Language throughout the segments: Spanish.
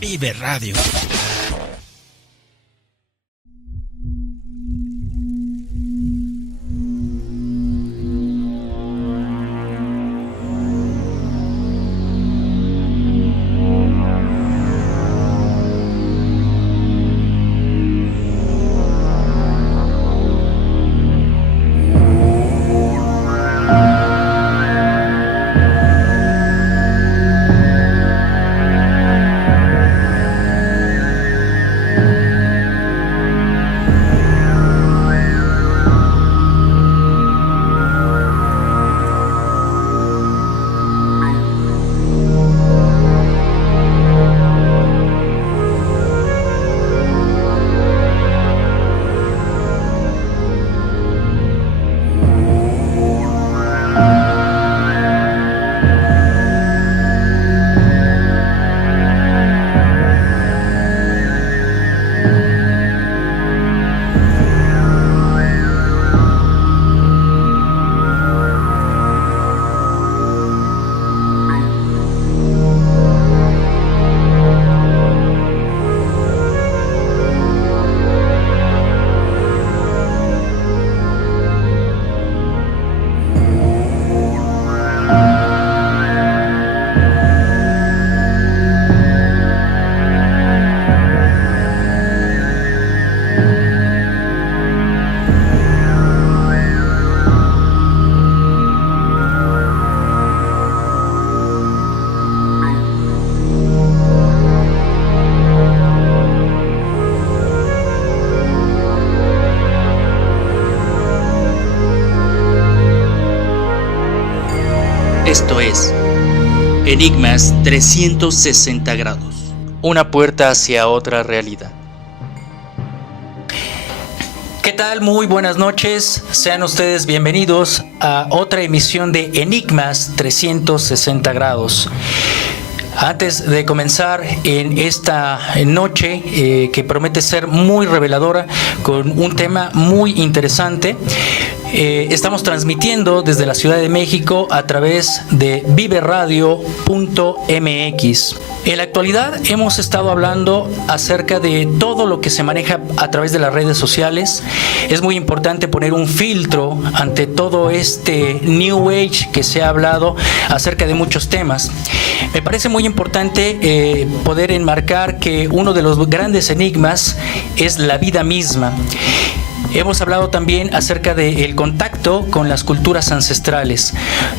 Vive Radio. Esto es Enigmas 360 grados, una puerta hacia otra realidad. ¿Qué tal? Muy buenas noches, sean ustedes bienvenidos a otra emisión de Enigmas 360 grados. Antes de comenzar en esta noche que promete ser muy reveladora con un tema muy interesante, estamos transmitiendo desde la Ciudad de México a través de viveradio.mx. En la actualidad hemos estado hablando acerca de todo lo que se maneja a través de las redes sociales. Es muy importante poner un filtro ante todo este New Age que se ha hablado acerca de muchos temas. Me parece muy importante poder enmarcar que uno de los grandes enigmas es la vida misma. Hemos hablado también acerca del contacto con las culturas ancestrales.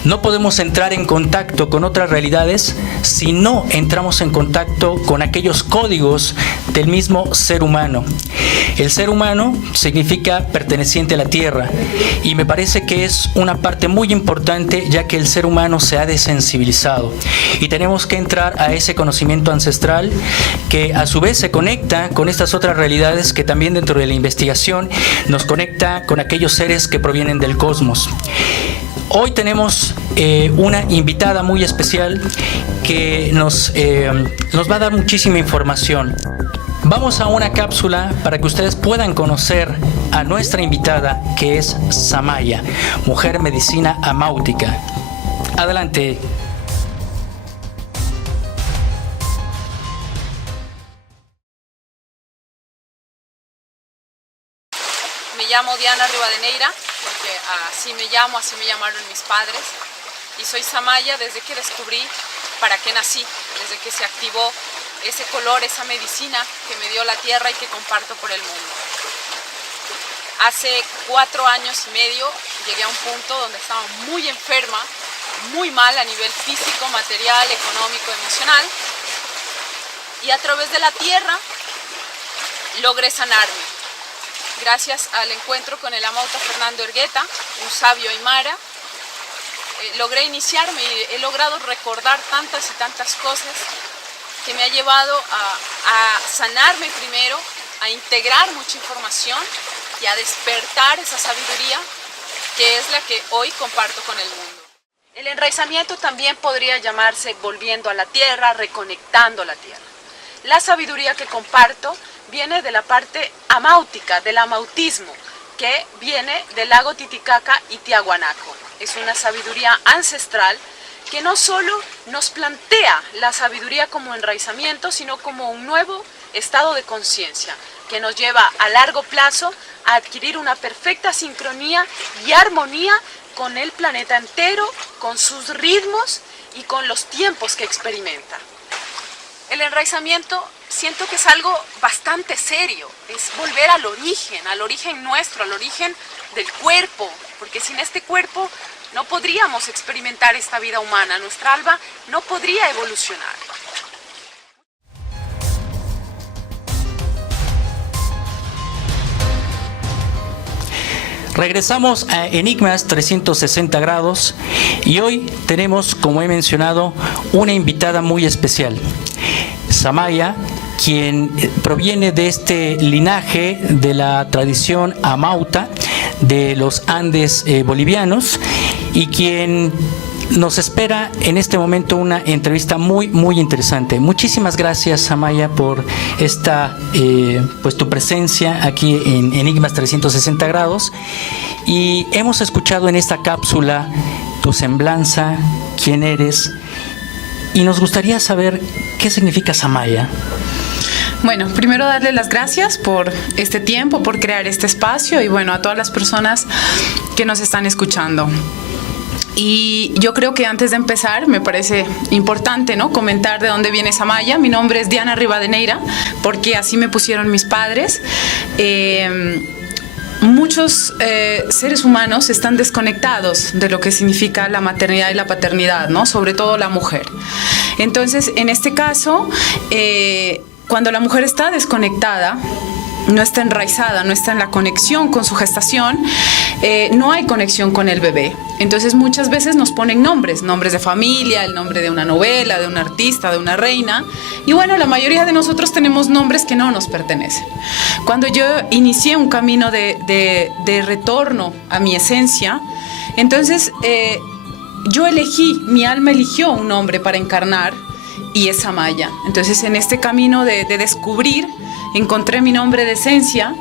No podemos entrar en contacto con otras realidades si no entramos en contacto con aquellos códigos del mismo ser humano. El ser humano significa perteneciente a la tierra y me parece que es una parte muy importante, ya que el ser humano se ha desensibilizado y tenemos que entrar a ese conocimiento ancestral que a su vez se conecta con estas otras realidades que también dentro de la investigación nos conecta con aquellos seres que provienen del cosmos. Hoy tenemos una invitada muy especial que nos va a dar muchísima información. Vamos a una cápsula para que ustedes puedan conocer a nuestra invitada, que es Samaya, mujer medicina amáutica. Adelante. Me llamo Diana Rivadeneira, porque así me llamaron mis padres, y soy Samaya desde que descubrí para qué nací, desde que se activó ese color, esa medicina que me dio la tierra y que comparto por el mundo. Hace 4 años y medio llegué a un punto donde estaba muy enferma, muy mal a nivel físico, material, económico, emocional, y a través de la tierra logré sanarme. Gracias al encuentro con el amauta Fernando Ergueta, un sabio aymara, logré iniciarme y he logrado recordar tantas y tantas cosas que me ha llevado a sanarme primero, a integrar mucha información y a despertar esa sabiduría que es la que hoy comparto con el mundo. El enraizamiento también podría llamarse volviendo a la tierra, reconectando la tierra. La sabiduría que comparto viene de la parte amáutica, del amautismo, que viene del lago Titicaca y Tiahuanaco. Es una sabiduría ancestral que no solo nos plantea la sabiduría como enraizamiento, sino como un nuevo estado de conciencia, que nos lleva a largo plazo a adquirir una perfecta sincronía y armonía con el planeta entero, con sus ritmos y con los tiempos que experimenta. El enraizamiento siento que es algo bastante serio, es volver al origen nuestro, al origen del cuerpo, porque sin este cuerpo no podríamos experimentar esta vida humana, nuestra alma no podría evolucionar. Regresamos a Enigmas 360 grados y hoy tenemos, como he mencionado, una invitada muy especial, Samaya, quien proviene de este linaje de la tradición Amauta de los Andes bolivianos y quien nos espera en este momento una entrevista muy interesante. Muchísimas gracias, Samaya, por esta pues tu presencia aquí en Enigmas 360 grados. Y hemos escuchado en esta cápsula tu semblanza, quién eres, y nos gustaría saber qué significa Samaya. Bueno, primero darle las gracias por este tiempo, por crear este espacio y bueno, a todas las personas que nos están escuchando. Y yo creo que antes de empezar me parece importante, ¿no?, comentar de dónde viene Samaya. Mi nombre es Diana Rivadeneira, porque así me pusieron mis padres. Muchos seres humanos están desconectados de lo que significa la maternidad y la paternidad, ¿no?, sobre todo la mujer. Entonces, en este caso, cuando la mujer está desconectada, no está enraizada, no está en la conexión con su gestación, no hay conexión con el bebé. Entonces muchas veces nos ponen nombres de familia, el nombre de una novela, de un artista, de una reina, y bueno, la mayoría de nosotros tenemos nombres que no nos pertenecen. Cuando yo inicié un camino de retorno a mi esencia, entonces yo mi alma eligió un nombre para encarnar, y es Samaya. Entonces en este camino de descubrir, encontré mi nombre de esencia,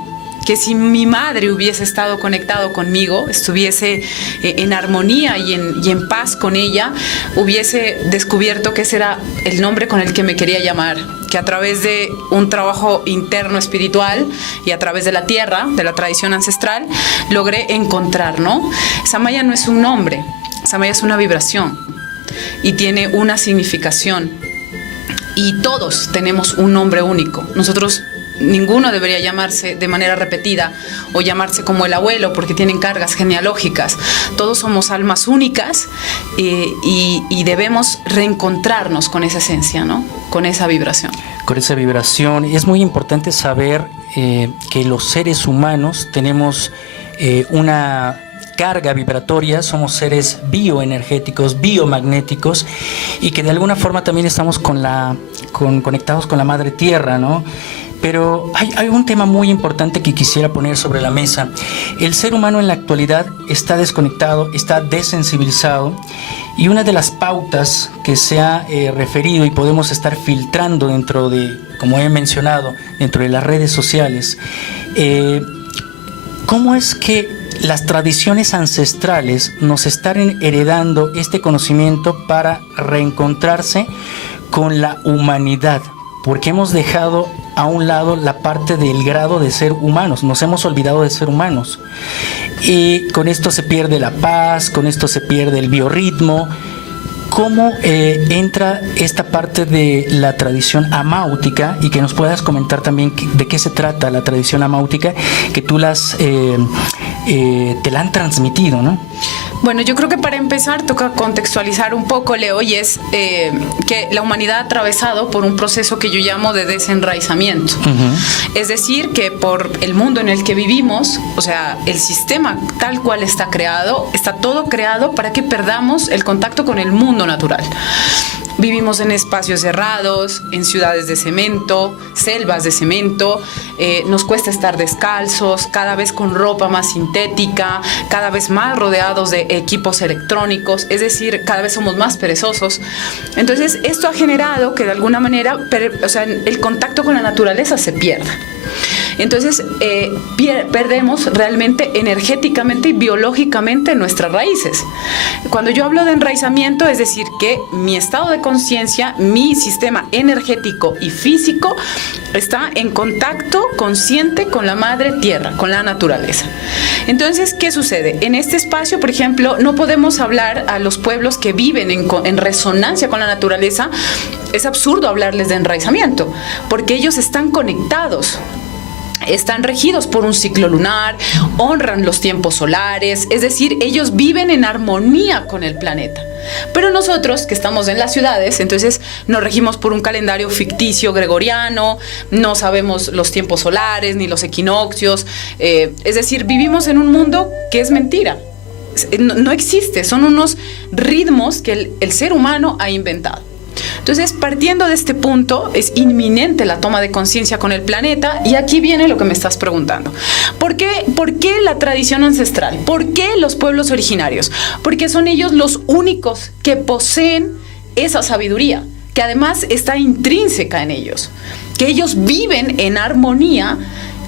que si mi madre hubiese estado conectado conmigo, estuviese en armonía y en paz con ella, hubiese descubierto que ese era el nombre con el que me quería llamar, que a través de un trabajo interno espiritual y a través de la tierra, de la tradición ancestral, logré encontrar, ¿no? Samaya no es un nombre, Samaya es una vibración y tiene una significación. Y todos tenemos un nombre único. Ninguno debería llamarse de manera repetida o llamarse como el abuelo porque tienen cargas genealógicas. Todos somos almas únicas y debemos reencontrarnos con esa esencia, ¿no?, con esa vibración. Con esa vibración. Es muy importante saber que los seres humanos tenemos una carga vibratoria, somos seres bioenergéticos, biomagnéticos, y que de alguna forma también estamos conectados con la madre tierra, ¿no? Pero hay un tema muy importante que quisiera poner sobre la mesa. El ser humano en la actualidad está desconectado, está desensibilizado, y una de las pautas que se ha referido y podemos estar filtrando dentro de, como he mencionado, dentro de las redes sociales, ¿cómo es que las tradiciones ancestrales nos están heredando este conocimiento para reencontrarse con la humanidad? Porque hemos dejado a un lado la parte del grado de ser humanos, nos hemos olvidado de ser humanos. Y con esto se pierde la paz, con esto se pierde el biorritmo. ¿Cómo entra esta parte de la tradición amáutica? Y que nos puedas comentar también de qué se trata la tradición amáutica, que tú te la han transmitido, ¿no? Bueno, yo creo que para empezar toca contextualizar un poco, Leo, y es que la humanidad ha atravesado por un proceso que yo llamo de desenraizamiento. Es decir, que por el mundo en el que vivimos, o sea, el sistema tal cual está creado, está todo creado para que perdamos el contacto con el mundo natural. Vivimos en espacios cerrados, en ciudades de cemento, selvas de cemento, nos cuesta estar descalzos, cada vez con ropa más sintética, cada vez más rodeados de equipos electrónicos, es decir, cada vez somos más perezosos. Entonces, esto ha generado que de alguna manera, el contacto con la naturaleza se pierda. Entonces, perdemos realmente energéticamente y biológicamente nuestras raíces. Cuando yo hablo de enraizamiento, es decir, que mi estado de conciencia, mi sistema energético y físico está en contacto consciente con la madre tierra, con la naturaleza. Entonces, ¿qué sucede? En este espacio, por ejemplo, no podemos hablar a los pueblos que viven en resonancia con la naturaleza. Es absurdo hablarles de enraizamiento, porque ellos están conectados. Están regidos por un ciclo lunar, honran los tiempos solares, es decir, ellos viven en armonía con el planeta. Pero nosotros, que estamos en las ciudades, entonces nos regimos por un calendario ficticio gregoriano, no sabemos los tiempos solares ni los equinoccios, es decir, vivimos en un mundo que es mentira. No existe, son unos ritmos que el ser humano ha inventado. Entonces, partiendo de este punto, es inminente la toma de conciencia con el planeta, y aquí viene lo que me estás preguntando. ¿Por qué la tradición ancestral? ¿Por qué los pueblos originarios? Porque son ellos los únicos que poseen esa sabiduría, que además está intrínseca en ellos, que ellos viven en armonía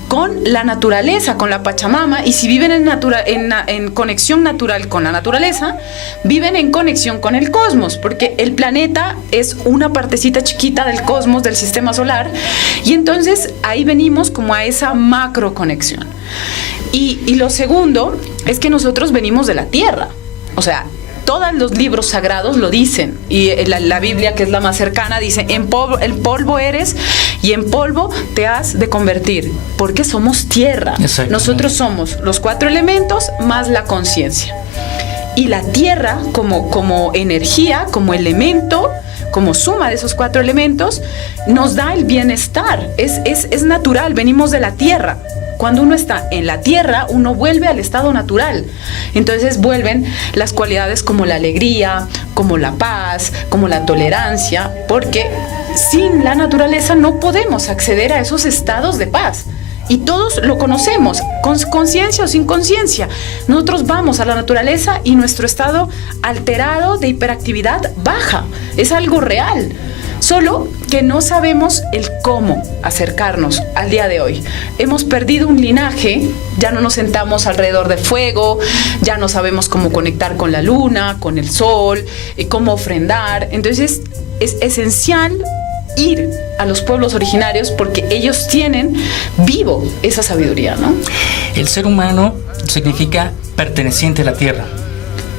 con la naturaleza, con la Pachamama, y si viven en conexión natural con la naturaleza, viven en conexión con el cosmos, porque el planeta es una partecita chiquita del cosmos, del sistema solar, y entonces ahí venimos como a esa macro conexión. Y lo segundo es que nosotros venimos de la tierra, o sea, todos los libros sagrados lo dicen, y la Biblia, que es la más cercana, dice: el polvo eres y en polvo te has de convertir, porque somos tierra. Nosotros somos los 4 elementos más la conciencia. Y la tierra como energía, como elemento, como suma de esos 4 elementos, nos da el bienestar. Es natural, venimos de la tierra. Cuando uno está en la tierra, uno vuelve al estado natural. Entonces vuelven las cualidades como la alegría, como la paz, como la tolerancia, porque sin la naturaleza no podemos acceder a esos estados de paz. Y todos lo conocemos, con conciencia o sin conciencia. Nosotros vamos a la naturaleza y nuestro estado alterado de hiperactividad baja. Es algo real. Solo que no sabemos el cómo acercarnos al día de hoy. Hemos perdido un linaje, ya no nos sentamos alrededor del fuego, ya no sabemos cómo conectar con la luna, con el sol, cómo ofrendar. Entonces es esencial ir a los pueblos originarios porque ellos tienen vivo esa sabiduría, ¿no? El ser humano significa perteneciente a la tierra.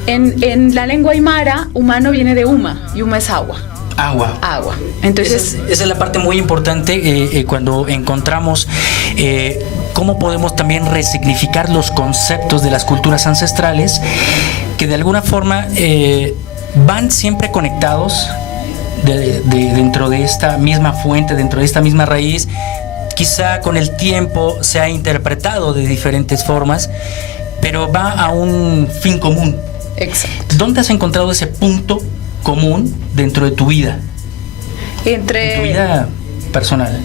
En la lengua aymara, humano viene de Uma, y Uma es agua. Agua. Entonces, esa es la parte muy importante cuando encontramos cómo podemos también resignificar los conceptos de las culturas ancestrales, que de alguna forma van siempre conectados dentro de esta misma fuente, dentro de esta misma raíz. Quizá con el tiempo se ha interpretado de diferentes formas, pero va a un fin común. Exacto. ¿Dónde has encontrado ese punto común dentro de tu vida? En tu vida personal.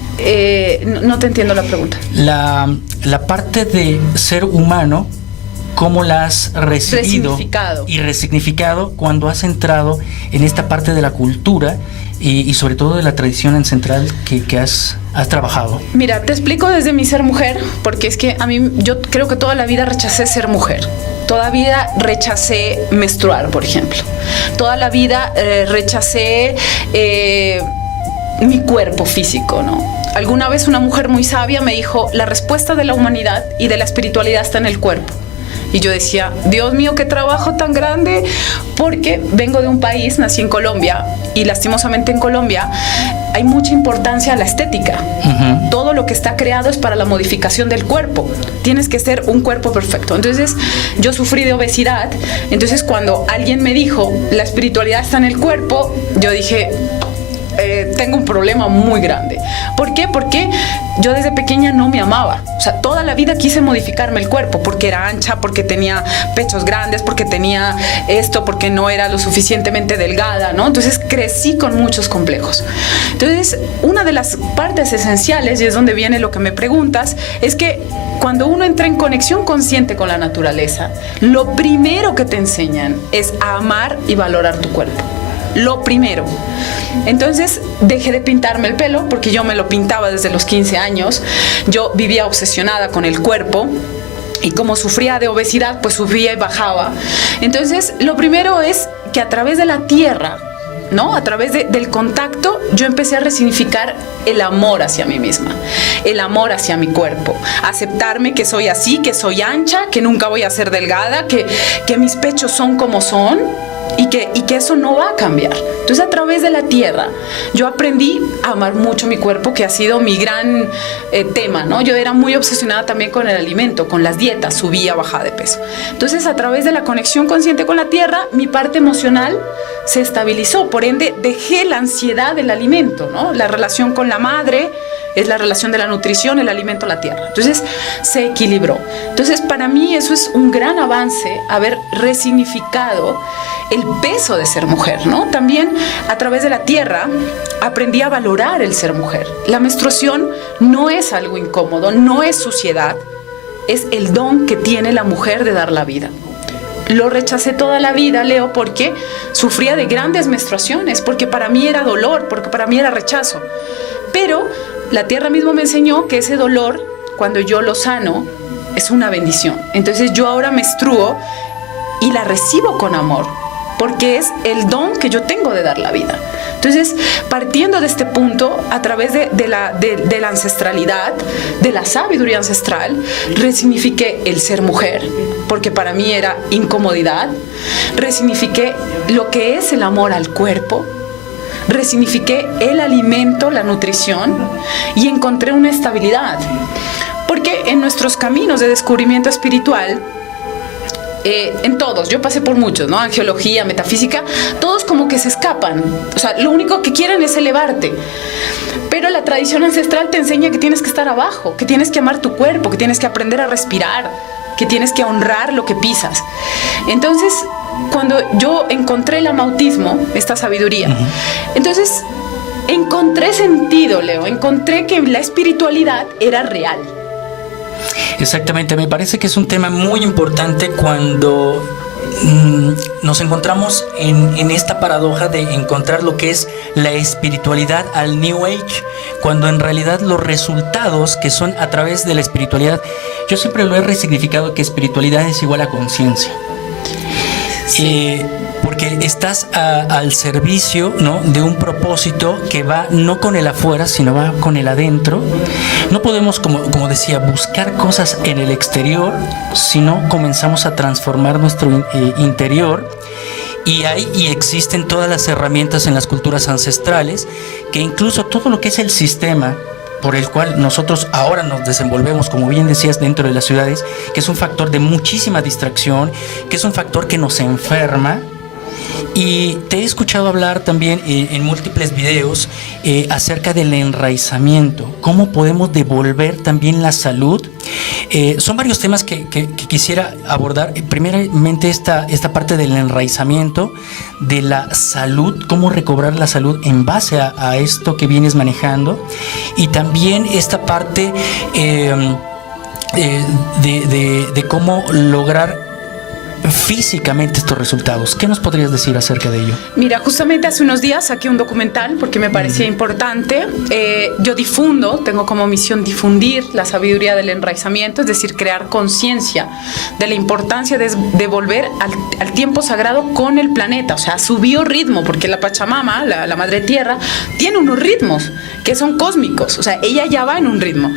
No te entiendo la pregunta. La parte de ser humano, ¿cómo la has recibido y resignificado cuando has entrado en esta parte de la cultura y sobre todo de la tradición ancestral que has trabajado? Mira, te explico desde mi ser mujer, porque es que yo creo que toda la vida rechacé ser mujer. Toda la vida rechacé menstruar, por ejemplo. Toda la vida rechacé mi cuerpo físico, ¿no? Alguna vez una mujer muy sabia me dijo: la respuesta de la humanidad y de la espiritualidad está en el cuerpo. Y yo decía: Dios mío, qué trabajo tan grande, porque vengo de un país, nací en Colombia, y lastimosamente en Colombia hay mucha importancia a la estética. Uh-huh. Todo lo que está creado es para la modificación del cuerpo. Tienes que ser un cuerpo perfecto. Entonces yo sufrí de obesidad. Entonces cuando alguien me dijo: la espiritualidad está en el cuerpo, yo dije: tengo un problema muy grande. ¿Por qué? Porque yo desde pequeña no me amaba. O sea, toda la vida quise modificarme el cuerpo, porque era ancha, porque tenía pechos grandes, porque tenía esto, porque no era lo suficientemente delgada, ¿no? Entonces crecí con muchos complejos. Entonces, una de las partes esenciales, y es donde viene lo que me preguntas, es que cuando uno entra en conexión consciente con la naturaleza, lo primero que te enseñan es a amar y valorar tu cuerpo. lo primero. Entonces dejé de pintarme el pelo porque yo me lo pintaba desde los 15 años. Yo vivía obsesionada con el cuerpo. Y como sufría de obesidad, pues subía y bajaba. Entonces, lo primero es que a través de la tierra, ¿no? A través del contacto, yo empecé a resignificar el amor hacia mí misma, el amor hacia mi cuerpo, aceptarme que soy así, que soy ancha, que nunca voy a ser delgada, que mis pechos son como son. Y que eso no va a cambiar. Entonces, a través de la tierra, yo aprendí a amar mucho mi cuerpo, que ha sido mi gran tema, ¿no? Yo era muy obsesionada también con el alimento, con las dietas, subía, bajaba de peso. Entonces, a través de la conexión consciente con la tierra, mi parte emocional se estabilizó. Por ende, dejé la ansiedad del alimento, ¿no? La relación con la madre es la relación de la nutrición, el alimento, la tierra. Entonces, se equilibró. Entonces, para mí eso es un gran avance, haber resignificado el peso de ser mujer, ¿no? También a través de la tierra aprendí a valorar el ser mujer. La menstruación no es algo incómodo, no es suciedad, es el don que tiene la mujer de dar la vida. Lo rechacé toda la vida, Leo, porque sufría de grandes menstruaciones, porque para mí era dolor, porque para mí era rechazo. Pero la tierra mismo me enseñó que ese dolor, cuando yo lo sano, es una bendición. Entonces yo ahora menstruo y la recibo con amor, porque es el don que yo tengo de dar la vida. Entonces, partiendo de este punto, a través de la ancestralidad, de la sabiduría ancestral, resignifiqué el ser mujer, porque para mí era incomodidad. Resignifiqué lo que es el amor al cuerpo. Resignifiqué el alimento, la nutrición, y encontré una estabilidad. Porque en nuestros caminos de descubrimiento espiritual, en todos, yo pasé por muchos, ¿no? Angiología, metafísica, todos como que se escapan. O sea, lo único que quieren es elevarte. Pero la tradición ancestral te enseña que tienes que estar abajo, que tienes que amar tu cuerpo, que tienes que aprender a respirar, que tienes que honrar lo que pisas. Entonces, cuando yo encontré el amautismo, esta sabiduría, entonces encontré sentido, Leo, encontré que la espiritualidad era real. Exactamente, me parece que es un tema muy importante cuando nos encontramos en esta paradoja de encontrar lo que es la espiritualidad al New Age, cuando en realidad los resultados que son a través de la espiritualidad, yo siempre lo he resignificado que espiritualidad es igual a conciencia. Sí. Porque estás al servicio, ¿no?, de un propósito que va no con el afuera, sino va con el adentro. No podemos, como decía, buscar cosas en el exterior, sino comenzamos a transformar nuestro interior. Y existen todas las herramientas en las culturas ancestrales, que incluso todo lo que es el sistema por el cual nosotros ahora nos desenvolvemos, como bien decías, dentro de las ciudades, que es un factor de muchísima distracción, que es un factor que nos enferma. Y te he escuchado hablar también en múltiples videos acerca del enraizamiento, cómo podemos devolver también la salud. Son varios temas que quisiera abordar. Primeramente esta parte del enraizamiento, de la salud, cómo recobrar la salud en base a esto que vienes manejando, y también esta parte de cómo lograr físicamente estos resultados. ¿Qué nos podrías decir acerca de ello? Mira, justamente hace unos días saqué un documental porque me parecía importante. Yo difundo, tengo como misión difundir la sabiduría del enraizamiento, es decir, crear conciencia de la importancia de volver al tiempo sagrado con el planeta, o sea, a su biorritmo, porque la Pachamama, la Madre Tierra, tiene unos ritmos que son cósmicos, o sea, ella ya va en un ritmo,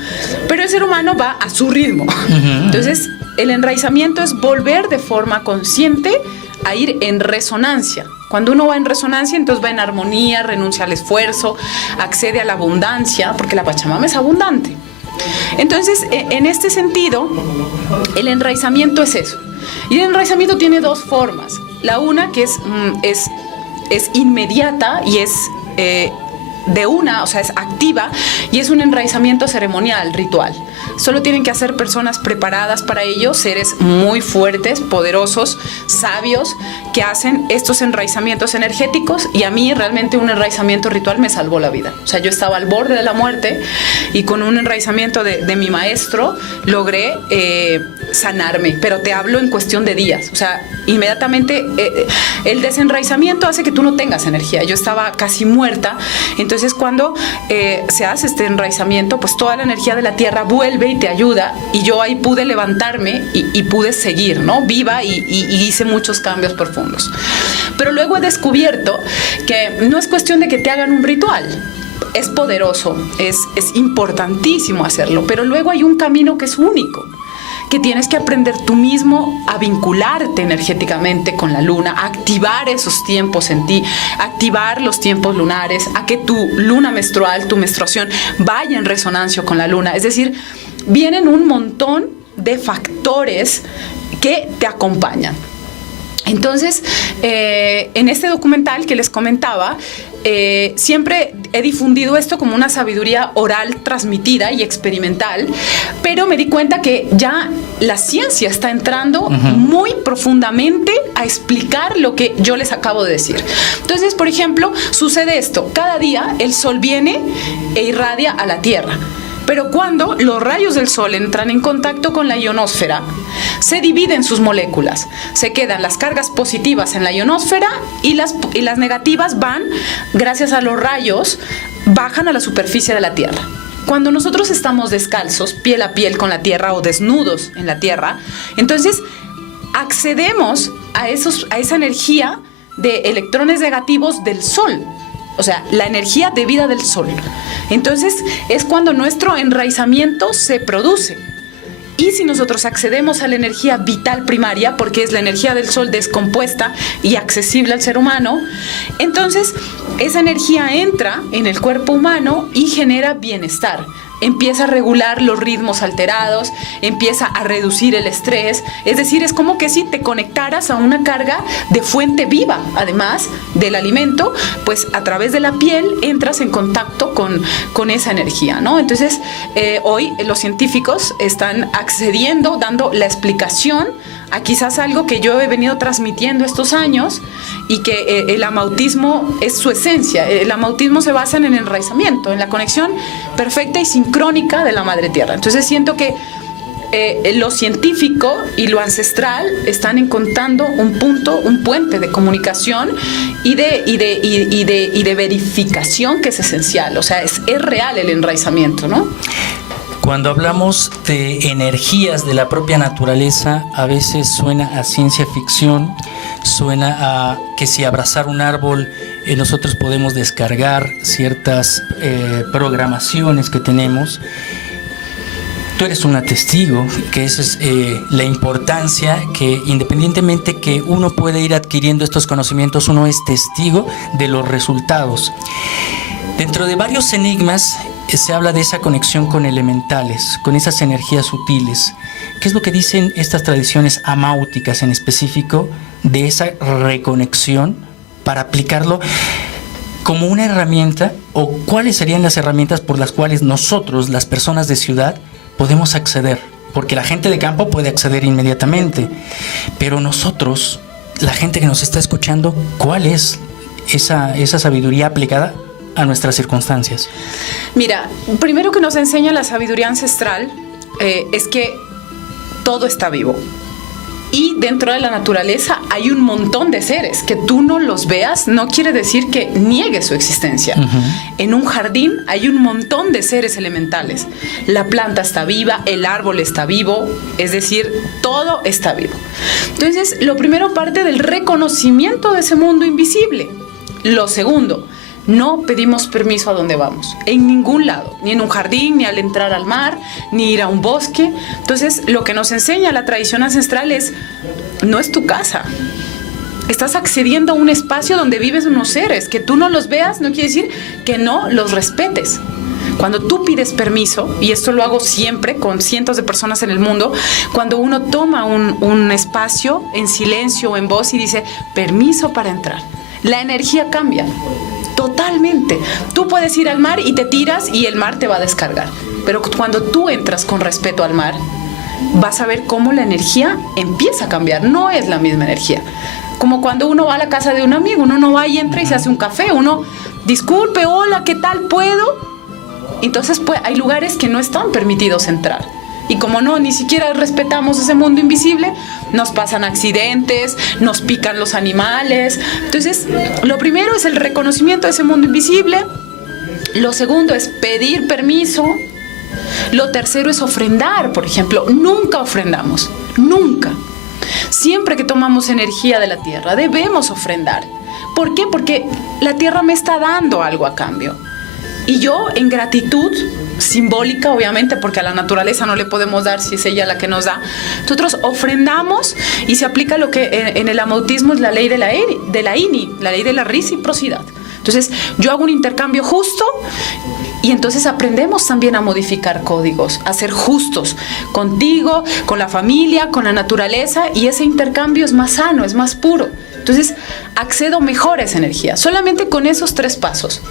pero el ser humano va a su ritmo. Entonces, el enraizamiento es volver de forma consciente a ir en resonancia. Cuando uno va en resonancia, entonces va en armonía, renuncia al esfuerzo, accede a la abundancia, porque la Pachamama es abundante. Entonces, en este sentido, el enraizamiento es eso. Y el enraizamiento tiene dos formas. La una que es inmediata y es o sea, es activa, y es un enraizamiento ceremonial, ritual. Solo tienen que hacer personas preparadas para ello, seres muy fuertes, poderosos, sabios, que hacen estos enraizamientos energéticos, y a mí realmente un enraizamiento ritual me salvó la vida. O sea, yo estaba al borde de la muerte y con un enraizamiento de mi maestro logré sanarme, pero te hablo en cuestión de días. O sea, inmediatamente el desenraizamiento hace que tú no tengas energía. Yo estaba casi muerta, entonces cuando se hace este enraizamiento, pues toda la energía de la tierra vuelve y te ayuda, y yo ahí pude levantarme y pude seguir, ¿no? Viva, y hice muchos cambios profundos. Pero luego he descubierto que no es cuestión de que te hagan un ritual. Es poderoso, es importantísimo hacerlo, pero luego hay un camino que es único, que tienes que aprender tú mismo a vincularte energéticamente con la luna, a activar esos tiempos en ti, activar los tiempos lunares, a que tu luna menstrual, tu menstruación, vaya en resonancia con la luna. Es decir, vienen un montón de factores que te acompañan. Entonces, en este documental que les comentaba, siempre he difundido esto como una sabiduría oral transmitida y experimental, pero me di cuenta que ya la ciencia está entrando muy profundamente a explicar lo que yo les acabo de decir. Entonces, por ejemplo, sucede esto: cada día el sol viene e irradia a la Tierra. Pero cuando los rayos del sol entran en contacto con la ionosfera, se dividen sus moléculas. Se quedan las cargas positivas en la ionosfera y las negativas van, gracias a los rayos, bajan a la superficie de la Tierra. Cuando nosotros estamos descalzos, piel a piel con la Tierra o desnudos en la Tierra, entonces accedemos a esa energía de electrones negativos del sol. O sea, la energía de vida del sol. Entonces, es cuando nuestro enraizamiento se produce. Y si nosotros accedemos a la energía vital primaria, porque es la energía del sol descompuesta y accesible al ser humano, entonces esa energía entra en el cuerpo humano y genera bienestar. Empieza a regular los ritmos alterados, empieza a reducir el estrés. Es decir, es como que si te conectaras a una carga de fuente viva. Además del alimento, pues a través de la piel entras en contacto con esa energía, ¿no? Entonces, hoy los científicos están accediendo, dando la explicación a quizás algo que yo he venido transmitiendo estos años, y que el amautismo es su esencia. El amautismo se basa en el enraizamiento, en la conexión perfecta y sincrónica de la Madre Tierra. Entonces siento que lo científico y lo ancestral están encontrando un punto, un puente de comunicación y de verificación que es esencial. O sea, es real el enraizamiento, ¿no? Cuando hablamos de energías de la propia naturaleza, a veces suena a ciencia ficción, suena a que si abrazar un árbol nosotros podemos descargar ciertas programaciones que tenemos. Tú eres una testigo, que esa es la importancia, que independientemente que uno puede ir adquiriendo estos conocimientos, uno es testigo de los resultados. Dentro de varios enigmas se habla de esa conexión con elementales, con esas energías sutiles. ¿Qué es lo que dicen estas tradiciones amáuticas en específico de esa reconexión para aplicarlo como una herramienta, o cuáles serían las herramientas por las cuales nosotros, las personas de ciudad, podemos acceder? Porque la gente de campo puede acceder inmediatamente, pero nosotros, la gente que nos está escuchando, ¿cuál es esa sabiduría aplicada a nuestras circunstancias? Mira, primero que nos enseña la sabiduría ancestral es que todo está vivo. Y dentro de la naturaleza hay un montón de seres. Que tú no los veas no quiere decir que niegues su existencia. En un jardín hay un montón de seres elementales. La planta está viva, el árbol está vivo, es decir, todo está vivo. Entonces, lo primero parte del reconocimiento de ese mundo invisible. Lo segundo, no pedimos permiso a donde vamos, en ningún lado, ni en un jardín, ni al entrar al mar, ni ir a un bosque. Entonces, lo que nos enseña la tradición ancestral es: no es tu casa. Estás accediendo a un espacio donde vives unos seres. Que tú no los veas no quiere decir que no los respetes. Cuando tú pides permiso, y esto lo hago siempre con cientos de personas en el mundo, cuando uno toma un espacio en silencio o en voz y dice permiso para entrar, la energía cambia. Totalmente. Tú puedes ir al mar y te tiras y el mar te va a descargar. Pero cuando tú entras con respeto al mar, vas a ver cómo la energía empieza a cambiar. No es la misma energía. Como cuando uno va a la casa de un amigo, uno no va y entra y se hace un café. Uno, disculpe, hola, ¿qué tal? ¿Puedo? Entonces, pues, hay lugares que no están permitidos entrar. Y como no, ni siquiera respetamos ese mundo invisible, nos pasan accidentes, nos pican los animales. Entonces, lo primero es el reconocimiento de ese mundo invisible. Lo segundo es pedir permiso. Lo tercero es ofrendar, por ejemplo. Nunca ofrendamos, nunca. Siempre que tomamos energía de la tierra, debemos ofrendar. ¿Por qué? Porque la tierra me está dando algo a cambio. Y yo, en gratitud simbólica, obviamente, porque a la naturaleza no le podemos dar si es ella la que nos da, nosotros ofrendamos y se aplica lo que en el amautismo es la ley de la INI, la ley de la reciprocidad. Entonces, yo hago un intercambio justo y entonces aprendemos también a modificar códigos, a ser justos contigo, con la familia, con la naturaleza, y ese intercambio es más sano, es más puro. Entonces, accedo mejor a esa energía. Solamente con esos 3 pasos,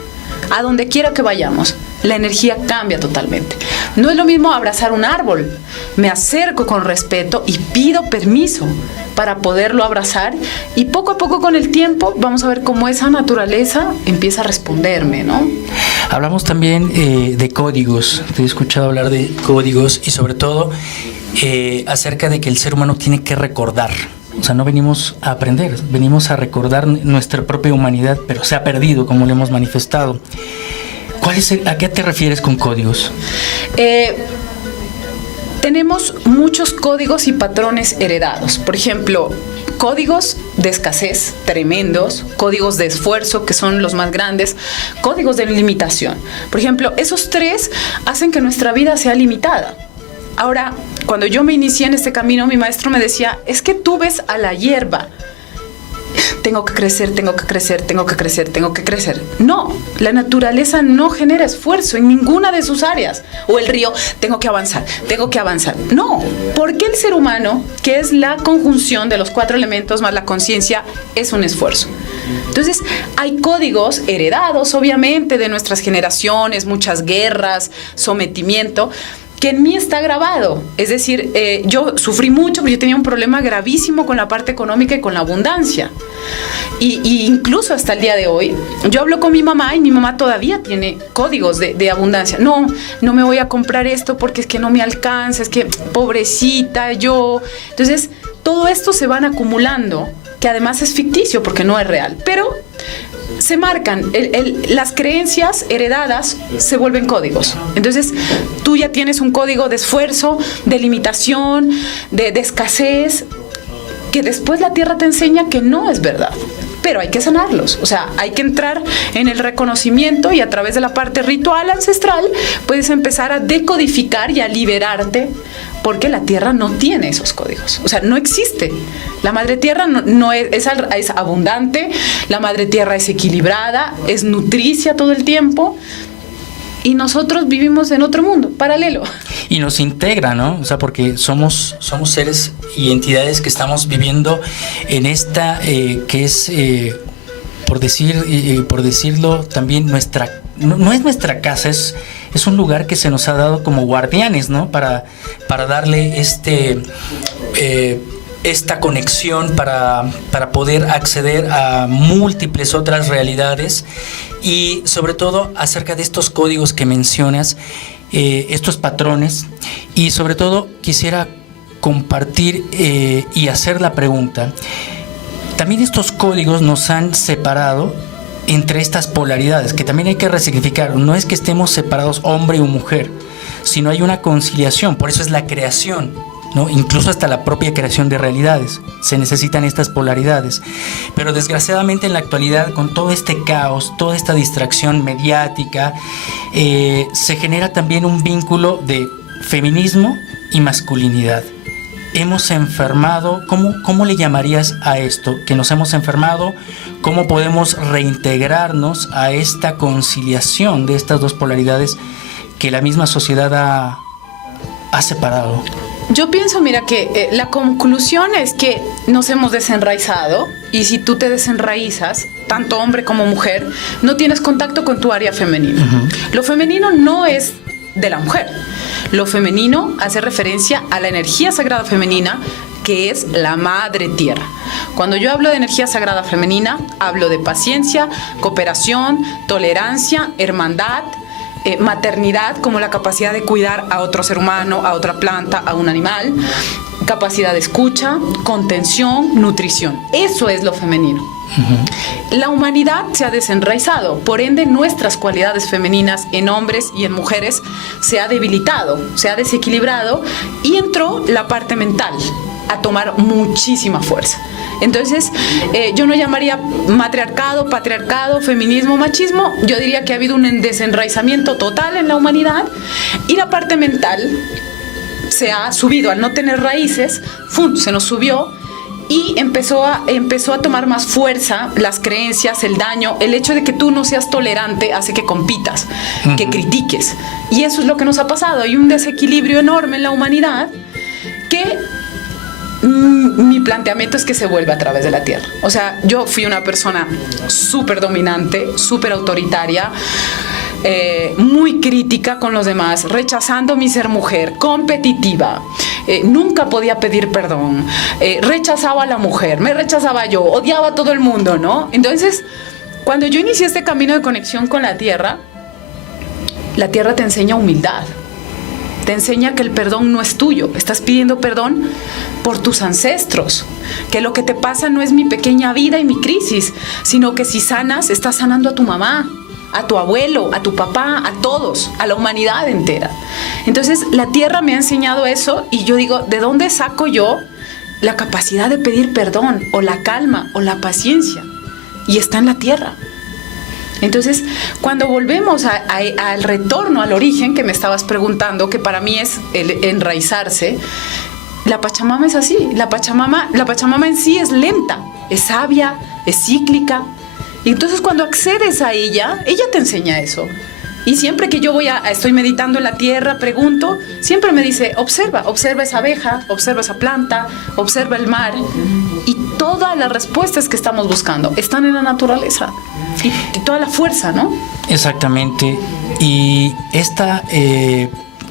a donde quiera que vayamos, la energía cambia totalmente. No es lo mismo abrazar un árbol. Me acerco con respeto y pido permiso para poderlo abrazar, y poco a poco con el tiempo vamos a ver cómo esa naturaleza empieza a responderme, ¿no? Hablamos también de códigos. Te he escuchado hablar de códigos y sobre todo acerca de que el ser humano tiene que recordar. O sea, no venimos a aprender, venimos a recordar nuestra propia humanidad, pero se ha perdido, como lo hemos manifestado. ¿A qué te refieres con códigos? Tenemos muchos códigos y patrones heredados. Por ejemplo, códigos de escasez tremendos, códigos de esfuerzo, que son los más grandes, códigos de limitación. Por ejemplo, esos 3 hacen que nuestra vida sea limitada. Ahora, cuando yo me inicié en este camino, mi maestro me decía, es que tú ves a la hierba. Tengo que crecer, tengo que crecer, tengo que crecer, tengo que crecer. No, la naturaleza no genera esfuerzo en ninguna de sus áreas. O el río, tengo que avanzar, tengo que avanzar. No, porque el ser humano, que es la conjunción de los 4 elementos más la conciencia, es un esfuerzo. Entonces, hay códigos heredados, obviamente, de nuestras generaciones, muchas guerras, sometimiento, que en mí está grabado. Es decir, yo sufrí mucho porque yo tenía un problema gravísimo con la parte económica y con la abundancia. Y incluso hasta el día de hoy, yo hablo con mi mamá y mi mamá todavía tiene códigos de abundancia. No me voy a comprar esto porque es que no me alcanza, es que pobrecita yo. Entonces, todo esto se van acumulando, que además es ficticio porque no es real. Pero se marcan, las creencias heredadas se vuelven códigos. Entonces, tú ya tienes un código de esfuerzo, de limitación, de escasez, que después la tierra te enseña que no es verdad. Pero hay que sanarlos, o sea, hay que entrar en el reconocimiento y a través de la parte ritual ancestral puedes empezar a decodificar y a liberarte, porque la tierra no tiene esos códigos, o sea, no existe. La madre tierra es abundante, la madre tierra es equilibrada, es nutricia todo el tiempo. Y nosotros vivimos en otro mundo, paralelo. Y nos integra, ¿no? O sea, porque somos seres y entidades que estamos viviendo en esta, que es, por decirlo también, no es nuestra casa, es un lugar que se nos ha dado como guardianes, ¿no? Para darle esta conexión, para poder acceder a múltiples otras realidades. Y sobre todo acerca de estos códigos que mencionas, estos patrones, y sobre todo quisiera compartir y hacer la pregunta. También estos códigos nos han separado entre estas polaridades, que también hay que resignificar. No es que estemos separados hombre o mujer, sino hay una conciliación. Por eso es la creación, ¿no? Incluso hasta la propia creación de realidades se necesitan estas polaridades, pero desgraciadamente en la actualidad, con todo este caos, toda esta distracción mediática, se genera también un vínculo de feminismo y masculinidad. Hemos enfermado. ¿Cómo le llamarías a esto? Que nos hemos enfermado. ¿Cómo podemos reintegrarnos a esta conciliación de estas dos polaridades que la misma sociedad ha separado? Yo pienso, mira, que la conclusión es que nos hemos desenraizado, y si tú te desenraizas, tanto hombre como mujer, no tienes contacto con tu área femenina. Uh-huh. Lo femenino no es de la mujer. Lo femenino hace referencia a la energía sagrada femenina, que es la madre tierra. Cuando yo hablo de energía sagrada femenina, hablo de paciencia, cooperación, tolerancia, hermandad, maternidad como la capacidad de cuidar a otro ser humano, a otra planta, a un animal, capacidad de escucha, contención, nutrición. Eso es lo femenino. La humanidad se ha desenraizado, por ende nuestras cualidades femeninas en hombres y en mujeres se ha debilitado, se ha desequilibrado y entró la parte mental a tomar muchísima fuerza. Entonces, yo no llamaría matriarcado, patriarcado, feminismo, machismo. Yo diría que ha habido un desenraizamiento total en la humanidad y la parte mental se ha subido. Al no tener raíces, ¡fum!, se nos subió y empezó a tomar más fuerza las creencias, el daño. El hecho de que tú no seas tolerante hace que compitas, que critiques. Y eso es lo que nos ha pasado. Hay un desequilibrio enorme en la humanidad que... mi planteamiento es que se vuelve a través de la tierra. O sea, yo fui una persona súper dominante, súper autoritaria, muy crítica con los demás, rechazando mi ser mujer, competitiva, nunca podía pedir perdón, rechazaba a la mujer, me rechazaba yo, odiaba a todo el mundo, ¿no? Entonces, cuando yo inicié este camino de conexión con la tierra te enseña humildad. Te enseña que el perdón no es tuyo. Estás pidiendo perdón por tus ancestros. Que lo que te pasa no es mi pequeña vida y mi crisis, sino que si sanas, estás sanando a tu mamá, a tu abuelo, a tu papá, a todos, a la humanidad entera. Entonces, la tierra me ha enseñado eso y yo digo, ¿de dónde saco yo la capacidad de pedir perdón o la calma o la paciencia? Y está en la tierra. Entonces, cuando volvemos al retorno al origen que me estabas preguntando, que para mí es el enraizarse, la Pachamama es así. La Pachamama en sí es lenta, es sabia, es cíclica. Y entonces cuando accedes a ella te enseña eso. Y siempre que yo estoy meditando en la tierra, pregunto, siempre me dice, observa esa abeja, observa esa planta, observa el mar. Y todas las respuestas que estamos buscando están en la naturaleza. Y toda la fuerza, ¿no? Exactamente. Y esta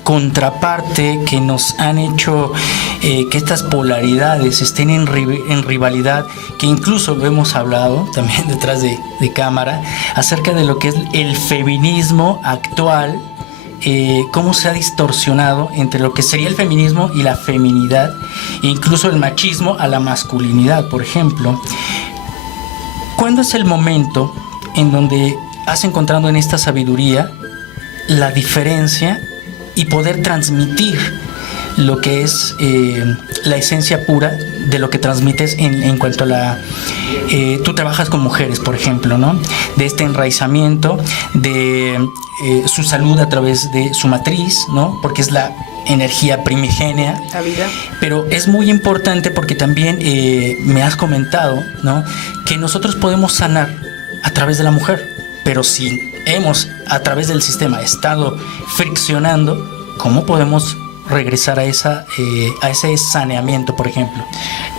contraparte que nos han hecho que estas polaridades estén en rivalidad, que incluso lo hemos hablado también detrás de cámara, acerca de lo que es el feminismo actual, cómo se ha distorsionado entre lo que sería el feminismo y la feminidad, e incluso el machismo a la masculinidad, por ejemplo. ¿Cuándo es el momento en donde has encontrado en esta sabiduría la diferencia y poder transmitir lo que es la esencia pura de lo que transmites en cuanto a tú trabajas con mujeres, por ejemplo, ¿no? De este enraizamiento, de su salud a través de su matriz, ¿no? Porque es la energía primigenia. La vida. Pero es muy importante porque también me has comentado, ¿no?, que nosotros podemos sanar a través de la mujer. Pero si hemos, a través del sistema, estado friccionando, ¿cómo podemos regresar a ese saneamiento, por ejemplo?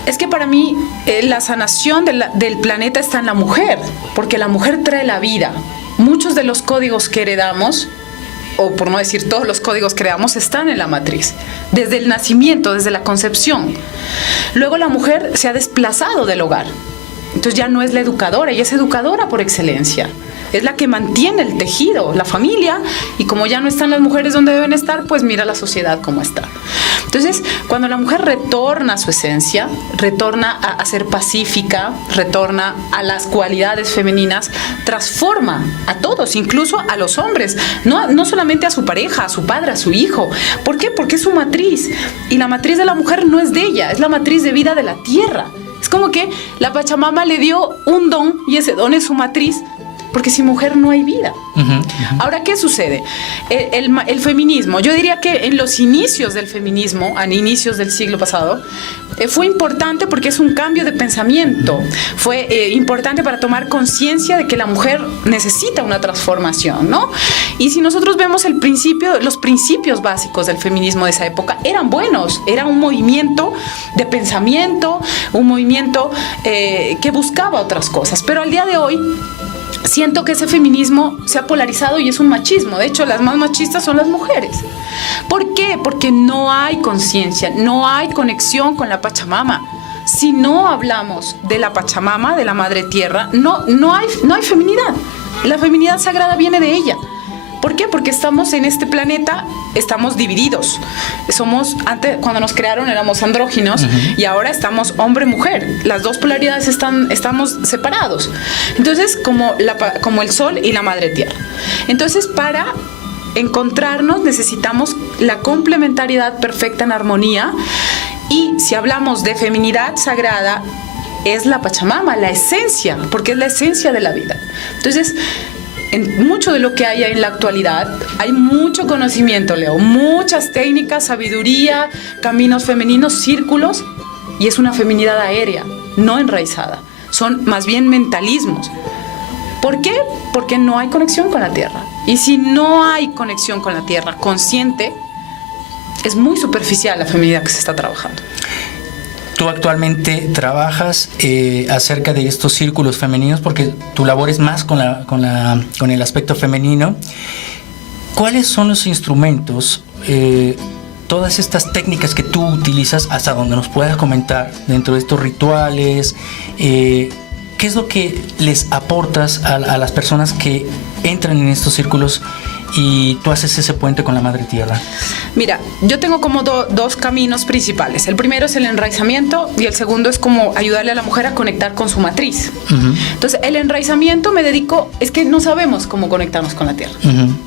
Es que para mí la sanación del planeta está en la mujer, porque la mujer trae la vida. Muchos de los códigos que heredamos, o por no decir todos los códigos que heredamos, están en la matriz, desde el nacimiento, desde la concepción. Luego la mujer se ha desplazado del hogar. Entonces ya no es la educadora, ella es educadora por excelencia. Es la que mantiene el tejido, la familia, y como ya no están las mujeres donde deben estar, pues mira la sociedad cómo está. Entonces, cuando la mujer retorna a su esencia, retorna a ser pacífica, retorna a las cualidades femeninas, transforma a todos, incluso a los hombres, no solamente a su pareja, a su padre, a su hijo. ¿Por qué? Porque es su matriz, y la matriz de la mujer no es de ella, es la matriz de vida de la tierra. Es como que la Pachamama le dio un don, y ese don es su matriz, porque sin mujer no hay vida. Ahora, ¿qué sucede? El feminismo, yo diría que en los inicios del feminismo, a inicios del siglo pasado, fue importante porque es un cambio de pensamiento. Fue importante para tomar conciencia de que la mujer necesita una transformación, ¿no? Y si nosotros vemos los principios básicos del feminismo de esa época, eran buenos. Era un movimiento de pensamiento, un movimiento que buscaba otras cosas. Pero al día de hoy, siento que ese feminismo se ha polarizado y es un machismo. De hecho, las más machistas son las mujeres. ¿Por qué? Porque no hay conciencia, no hay conexión con la Pachamama. Si no hablamos de la Pachamama, de la Madre Tierra, no hay feminidad. La feminidad sagrada viene de ella. ¿Por qué? Porque estamos en este planeta, estamos divididos. Antes, cuando nos crearon, éramos andróginos, y ahora estamos hombre-mujer. Las dos polaridades estamos separados. Entonces, como el Sol y la Madre Tierra. Entonces, para encontrarnos necesitamos la complementariedad perfecta en armonía. Y si hablamos de feminidad sagrada, es la Pachamama, la esencia, porque es la esencia de la vida. Entonces, en mucho de lo que hay en la actualidad, hay mucho conocimiento, Leo, muchas técnicas, sabiduría, caminos femeninos, círculos, y es una feminidad aérea, no enraizada. Son más bien mentalismos. ¿Por qué? Porque no hay conexión con la tierra. Y si no hay conexión con la tierra consciente, es muy superficial la feminidad que se está trabajando. Tú actualmente trabajas acerca de estos círculos femeninos porque tu labor es más con el aspecto femenino. ¿Cuáles son los instrumentos, todas estas técnicas que tú utilizas, hasta donde nos puedas comentar dentro de estos rituales? ¿Qué es lo que les aportas a las personas que entran en estos círculos y tú haces ese puente con la Madre Tierra? Mira, yo tengo como dos caminos principales. El primero es el enraizamiento y el segundo es como ayudarle a la mujer a conectar con su matriz. Entonces, el enraizamiento es que no sabemos cómo conectarnos con la tierra.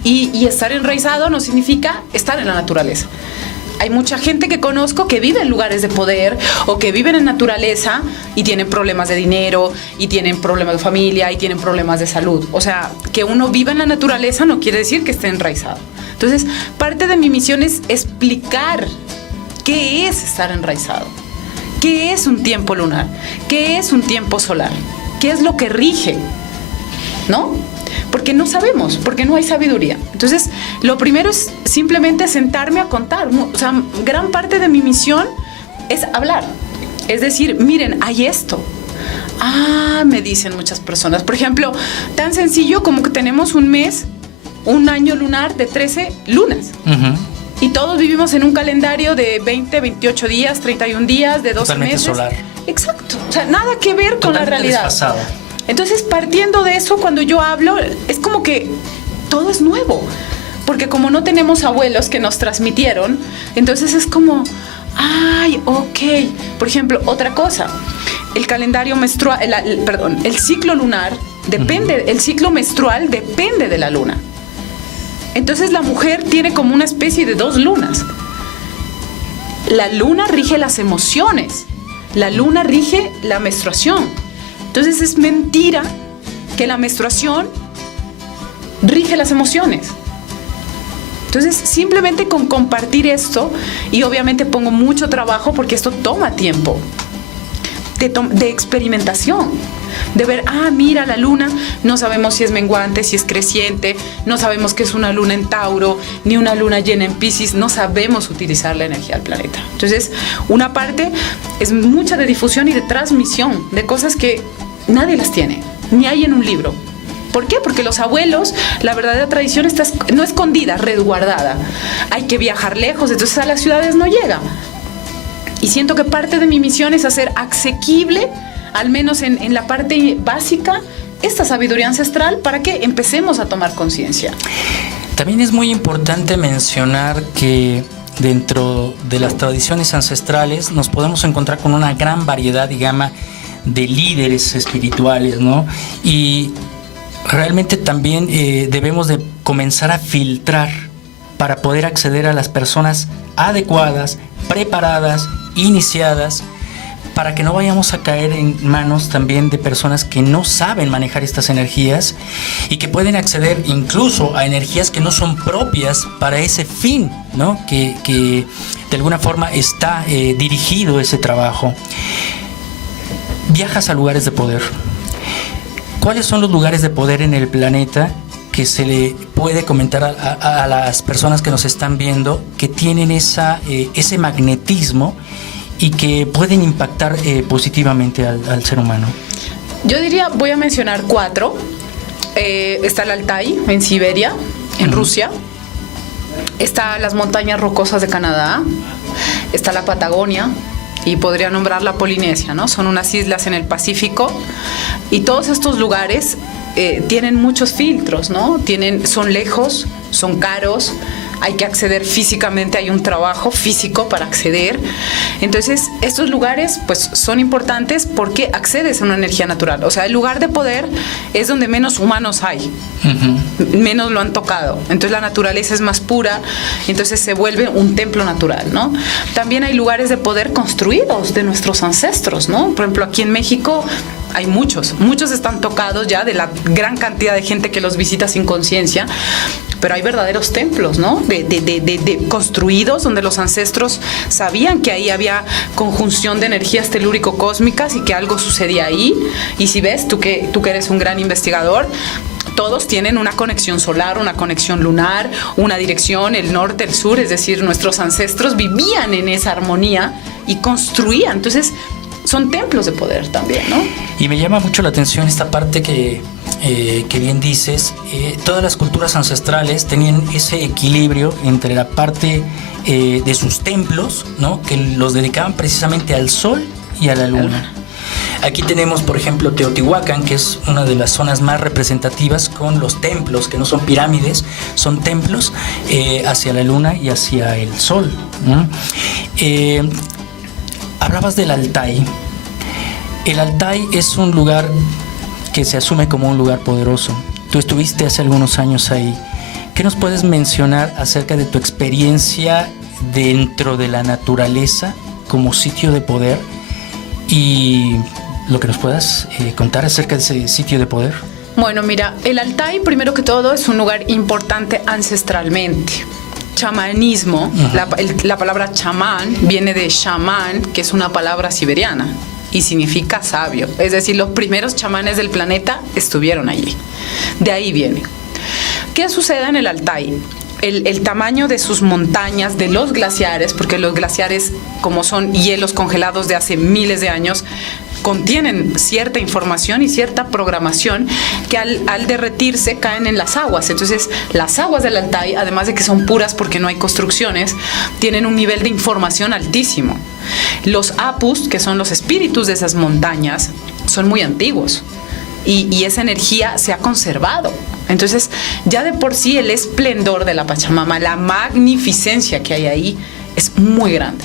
Y estar enraizado no significa estar en la naturaleza. Hay mucha gente que conozco que vive en lugares de poder o que viven en naturaleza y tienen problemas de dinero y tienen problemas de familia y tienen problemas de salud. O sea, que uno viva en la naturaleza no quiere decir que esté enraizado. Entonces, parte de mi misión es explicar qué es estar enraizado, qué es un tiempo lunar, qué es un tiempo solar, qué es lo que rige, ¿no? Porque no sabemos, porque no hay sabiduría. Entonces, lo primero es simplemente sentarme a contar. O sea, gran parte de mi misión es hablar. Es decir, miren, hay esto. Me dicen muchas personas. Por ejemplo, tan sencillo como que tenemos un año lunar de 13 lunas. Y todos vivimos en un calendario de 20, 28 días, 31 días, de 12 totalmente meses. Solar. Exacto. O sea, nada que ver con la realidad. Desfasado. Entonces, partiendo de eso, cuando yo hablo, es como que todo es nuevo. Porque como no tenemos abuelos que nos transmitieron, entonces es como, ok. Por ejemplo, otra cosa, el calendario menstrual, el ciclo lunar depende, el ciclo menstrual depende de la luna. Entonces la mujer tiene como una especie de 2 lunas. La luna rige las emociones, la luna rige la menstruación. Entonces es mentira que la menstruación rige las emociones. Entonces simplemente con compartir esto, y obviamente pongo mucho trabajo porque esto toma tiempo de experimentación, de ver, mira la luna, no sabemos si es menguante, si es creciente, no sabemos que es una luna en Tauro, ni una luna llena en Piscis, no sabemos utilizar la energía del planeta. Entonces, una parte es mucha de difusión y de transmisión de cosas que nadie las tiene, ni hay en un libro. ¿Por qué? Porque los abuelos, la verdadera tradición está no escondida, resguardada. Hay que viajar lejos, entonces a las ciudades no llega. Y siento que parte de mi misión es hacer asequible, al menos en la parte básica, esta sabiduría ancestral para que empecemos a tomar conciencia. También es muy importante mencionar que dentro de las tradiciones ancestrales nos podemos encontrar con una gran variedad y gama de líderes espirituales, ¿no? Y realmente también debemos de comenzar a filtrar para poder acceder a las personas adecuadas, preparadas, iniciadas, para que no vayamos a caer en manos también de personas que no saben manejar estas energías y que pueden acceder incluso a energías que no son propias para ese fin, ¿no? Que de alguna forma está dirigido ese trabajo. Viajas a lugares de poder. ¿Cuáles son los lugares de poder en el planeta que se le puede comentar a las personas que nos están viendo que tienen ese magnetismo y que pueden impactar positivamente al ser humano? Yo diría, voy a mencionar 4. Está el Altai en Siberia, en Rusia. Está las montañas rocosas de Canadá. Está la Patagonia. Y podría nombrar la Polinesia, ¿no? Son unas islas en el Pacífico. Y todos estos lugares tienen muchos filtros, ¿no? Son lejos, son caros, hay que acceder físicamente, hay un trabajo físico para acceder. Entonces, estos lugares pues son importantes porque accedes a una energía natural. O sea, el lugar de poder es donde menos humanos hay, menos lo han tocado. Entonces, la naturaleza es más pura, entonces se vuelve un templo natural, ¿no? También hay lugares de poder construidos de nuestros ancestros, ¿no? Por ejemplo, aquí en México hay muchos están tocados ya de la gran cantidad de gente que los visita sin conciencia, pero hay verdaderos templos, ¿no? De construidos donde los ancestros sabían que ahí había conjunción de energías telúrico-cósmicas y que algo sucedía ahí. Y si ves, tú que eres un gran investigador, todos tienen una conexión solar, una conexión lunar, una dirección, el norte, el sur, es decir, nuestros ancestros vivían en esa armonía y construían. Entonces, son templos de poder también, ¿no? Y me llama mucho la atención esta parte que bien dices. Todas las culturas ancestrales tenían ese equilibrio entre la parte de sus templos, ¿no? Que los dedicaban precisamente al sol y a la luna. Aquí tenemos, por ejemplo, Teotihuacán, que es una de las zonas más representativas con los templos, que no son pirámides, son templos hacia la luna y hacia el sol, ¿no? Hablabas del Altai. El Altai es un lugar que se asume como un lugar poderoso. Tú estuviste hace algunos años ahí. ¿Qué nos puedes mencionar acerca de tu experiencia dentro de la naturaleza como sitio de poder y lo que nos puedas contar acerca de ese sitio de poder? Bueno, mira, el Altai, primero que todo, es un lugar importante ancestralmente. Chamanismo, la palabra chamán viene de chamán, que es una palabra siberiana y significa sabio. Es decir, los primeros chamanes del planeta estuvieron allí. De ahí viene. ¿Qué sucede en el Altai? El tamaño de sus montañas, de los glaciares, porque los glaciares, como son hielos congelados de hace miles de años, contienen cierta información y cierta programación que al derretirse caen en las aguas. Entonces, las aguas del Altai, además de que son puras porque no hay construcciones, tienen un nivel de información altísimo. Los apus, que son los espíritus de esas montañas, son muy antiguos y esa energía se ha conservado. Entonces, ya de por sí el esplendor de la Pachamama, la magnificencia que hay ahí, es muy grande.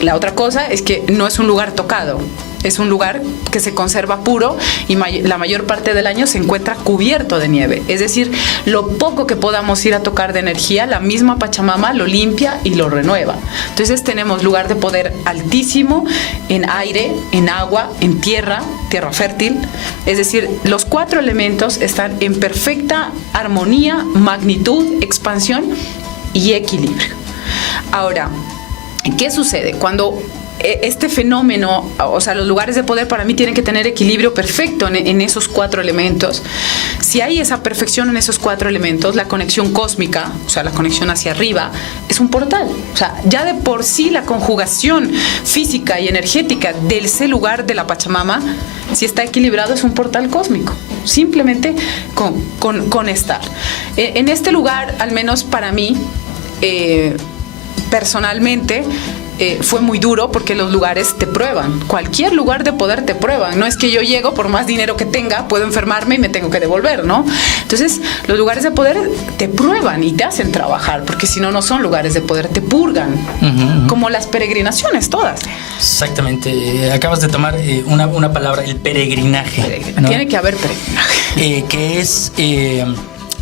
La otra cosa es que no es un lugar tocado, es un lugar que se conserva puro y la mayor parte del año se encuentra cubierto de nieve. Es decir, lo poco que podamos ir a tocar de energía, la misma Pachamama lo limpia y lo renueva. Entonces tenemos lugar de poder altísimo en aire, en agua, en tierra fértil. Es decir, los 4 elementos están en perfecta armonía, magnitud, expansión y equilibrio. Ahora, ¿qué sucede? Cuando este fenómeno, o sea, los lugares de poder para mí tienen que tener equilibrio perfecto en esos 4 elementos. Si hay esa perfección en esos 4 elementos, la conexión cósmica, o sea, la conexión hacia arriba, es un portal. O sea, ya de por sí la conjugación física y energética de ese lugar de la Pachamama, si está equilibrado, es un portal cósmico. Simplemente con estar. En este lugar, al menos para mí, personalmente, fue muy duro porque los lugares te prueban. Cualquier lugar de poder te prueban. No es que yo llego, por más dinero que tenga, puedo enfermarme y me tengo que devolver, ¿no? Entonces, los lugares de poder te prueban y te hacen trabajar, porque si no, no son lugares de poder, te purgan. Como las peregrinaciones todas. Exactamente. Acabas de tomar una palabra, el peregrinaje, ¿no? Tiene que haber peregrinaje. Que es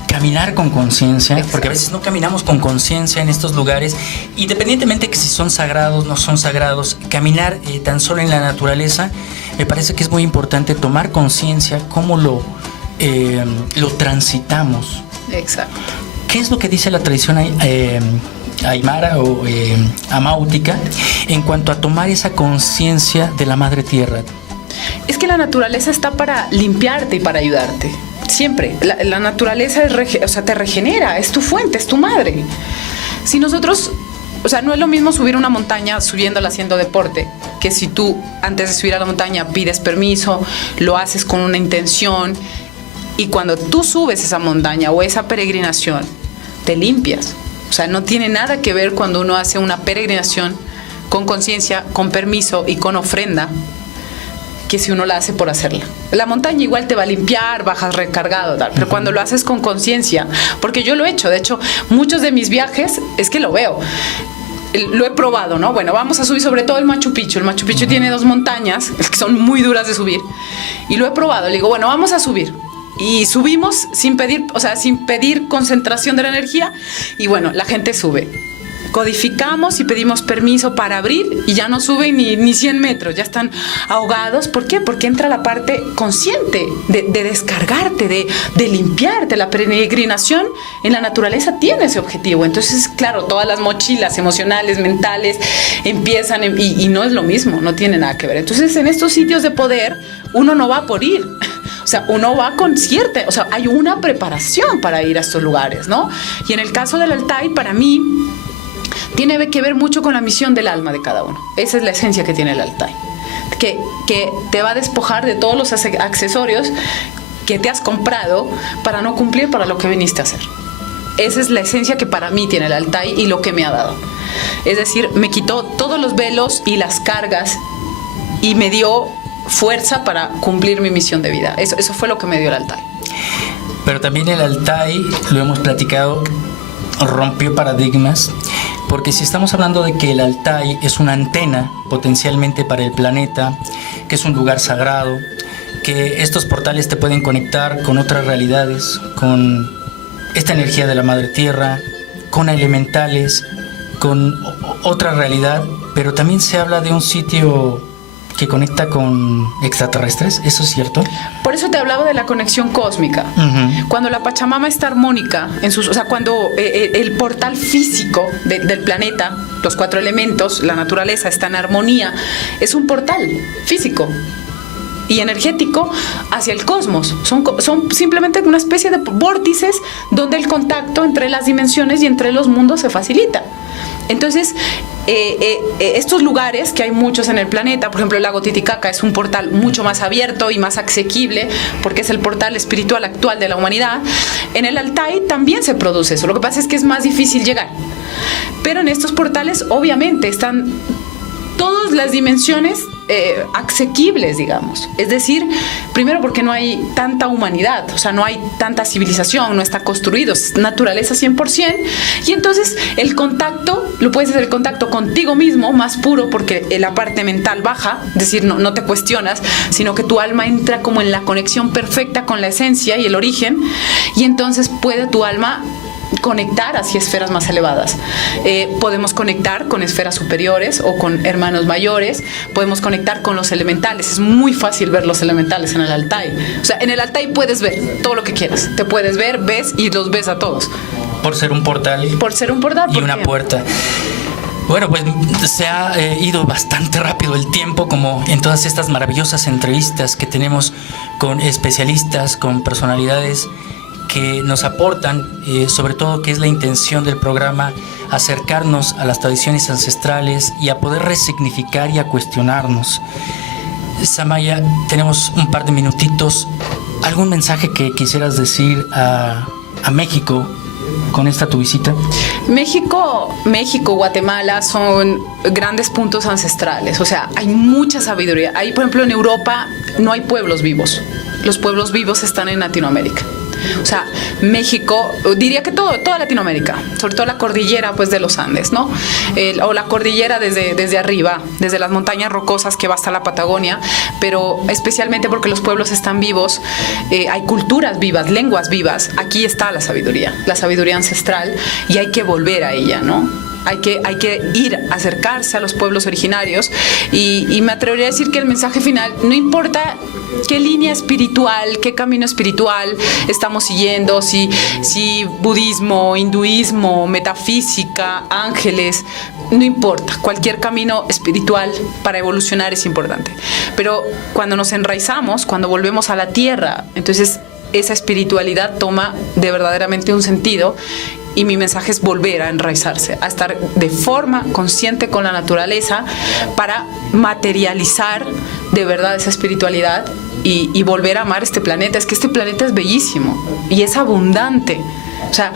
caminar con conciencia, porque a veces no caminamos con conciencia en estos lugares, independientemente que si son sagrados, no son sagrados. Caminar tan solo en la naturaleza, me parece que es muy importante tomar conciencia cómo lo transitamos. Exacto. ¿Qué es lo que dice la tradición aymara o amáutica en cuanto a tomar esa conciencia de la madre tierra? Es que la naturaleza está para limpiarte y para ayudarte. Siempre. La naturaleza te regenera, es tu fuente, es tu madre. Si nosotros, o sea, no es lo mismo subir una montaña subiéndola haciendo deporte, que si tú antes de subir a la montaña pides permiso, lo haces con una intención, y cuando tú subes esa montaña o esa peregrinación, te limpias. O sea, no tiene nada que ver cuando uno hace una peregrinación con conciencia, con permiso y con ofrenda, que si uno la hace por hacerla. La montaña igual te va a limpiar, bajas recargado, tal, pero cuando lo haces con conciencia, porque yo lo he hecho, de hecho, muchos de mis viajes es que lo veo. Lo he probado, ¿no? Bueno, vamos a subir sobre todo el Machu Picchu. El Machu Picchu tiene 2 montañas que son muy duras de subir. Y lo he probado. Le digo, bueno, vamos a subir. Y subimos sin pedir concentración de la energía. Y bueno, la gente sube. Codificamos y pedimos permiso para abrir y ya no suben ni 100 metros, ya están ahogados. ¿Por qué? Porque entra la parte consciente de descargarte, de limpiarte. La peregrinación en la naturaleza tiene ese objetivo. Entonces, claro, todas las mochilas emocionales, mentales, empiezan y no es lo mismo, no tiene nada que ver. Entonces, en estos sitios de poder, uno no va por ir. O sea, uno va con cierta, o sea, hay una preparación para ir a estos lugares, ¿no? Y en el caso del Altai, para mí, tiene que ver mucho con la misión del alma de cada uno. Esa es la esencia que tiene el Altai. Que te va a despojar de todos los accesorios que te has comprado para no cumplir para lo que viniste a hacer. Esa es la esencia que para mí tiene el Altai y lo que me ha dado. Es decir, me quitó todos los velos y las cargas y me dio fuerza para cumplir mi misión de vida. Eso fue lo que me dio el Altai. Pero también el Altai, lo hemos platicado, rompió paradigmas, porque si estamos hablando de que el Altai es una antena potencialmente para el planeta, que es un lugar sagrado, que estos portales te pueden conectar con otras realidades, con esta energía de la Madre Tierra, con elementales, con otra realidad, pero también se habla de un sitio que conecta con extraterrestres, ¿eso es cierto? Por eso te hablaba de la conexión cósmica. Cuando la Pachamama está armónica, o sea, cuando el portal físico del planeta, los 4 elementos, la naturaleza está en armonía, es un portal físico y energético hacia el cosmos. Son simplemente una especie de vórtices donde el contacto entre las dimensiones y entre los mundos se facilita. Entonces, estos lugares, que hay muchos en el planeta, por ejemplo el lago Titicaca es un portal mucho más abierto y más asequible porque es el portal espiritual actual de la humanidad. En el Altai también se produce eso, lo que pasa es que es más difícil llegar, pero en estos portales obviamente están todas las dimensiones asequibles, digamos. Es decir, primero porque no hay tanta humanidad, o sea, no hay tanta civilización, no está construido, es naturaleza 100%, y entonces el contacto, lo puedes hacer el contacto contigo mismo, más puro, porque la parte mental baja, es decir, no te cuestionas, sino que tu alma entra como en la conexión perfecta con la esencia y el origen, y entonces puede tu alma conectar hacia esferas más elevadas. Podemos conectar con esferas superiores o con hermanos mayores, podemos conectar con los elementales. Es muy fácil ver los elementales en el Altai. O sea, en el Altai puedes ver todo lo que quieras. Te puedes ver, ves y los ves a todos. Por ser un portal. Por ser un portal. Y una puerta. Bueno, pues se ha ido bastante rápido el tiempo, como en todas estas maravillosas entrevistas que tenemos con especialistas, con personalidades que nos aportan, sobre todo que es la intención del programa, acercarnos a las tradiciones ancestrales y a poder resignificar y a cuestionarnos. Samaya, tenemos un par de minutitos. ¿Algún mensaje que quisieras decir a México con esta tu visita? México, Guatemala son grandes puntos ancestrales, o sea, hay mucha sabiduría. Ahí, por ejemplo, en Europa no hay pueblos vivos. Los pueblos vivos están en Latinoamérica. O sea, México, diría que toda Latinoamérica, sobre todo la cordillera pues de los Andes, ¿no? O la cordillera desde arriba, desde las montañas rocosas que va hasta la Patagonia, pero especialmente porque los pueblos están vivos, hay culturas vivas, lenguas vivas. Aquí está la sabiduría ancestral, y hay que volver a ella, ¿no? Hay que ir, acercarse a los pueblos originarios, y me atrevería a decir que el mensaje final, no importa qué línea espiritual, qué camino espiritual estamos siguiendo, si budismo, hinduismo, metafísica, ángeles, no importa, cualquier camino espiritual para evolucionar es importante. Pero cuando nos enraizamos, cuando volvemos a la tierra, entonces esa espiritualidad toma de verdaderamente un sentido. Y mi mensaje es volver a enraizarse, a estar de forma consciente con la naturaleza para materializar de verdad esa espiritualidad y volver a amar este planeta. Es que este planeta es bellísimo y es abundante. O sea,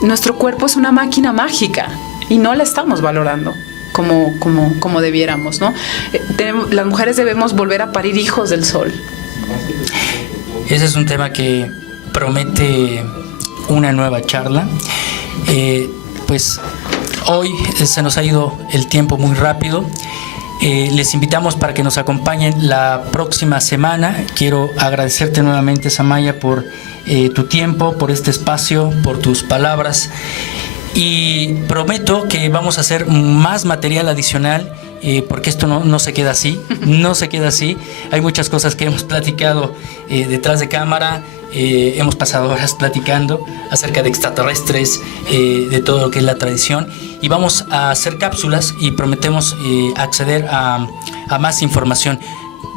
nuestro cuerpo es una máquina mágica y no la estamos valorando. como debiéramos, ¿no? Las mujeres debemos volver a parir hijos del sol. Ese es un tema que promete una nueva charla. Pues hoy se nos ha ido el tiempo muy rápido. Les invitamos para que nos acompañen la próxima semana. Quiero agradecerte nuevamente, Samaya, por tu tiempo, por este espacio, por tus palabras. Y prometo que vamos a hacer más material adicional, porque esto no se queda así, no se queda así. Hay muchas cosas que hemos platicado detrás de cámara. Hemos pasado horas platicando acerca de extraterrestres, de todo lo que es la tradición, y vamos a hacer cápsulas y prometemos acceder a más información.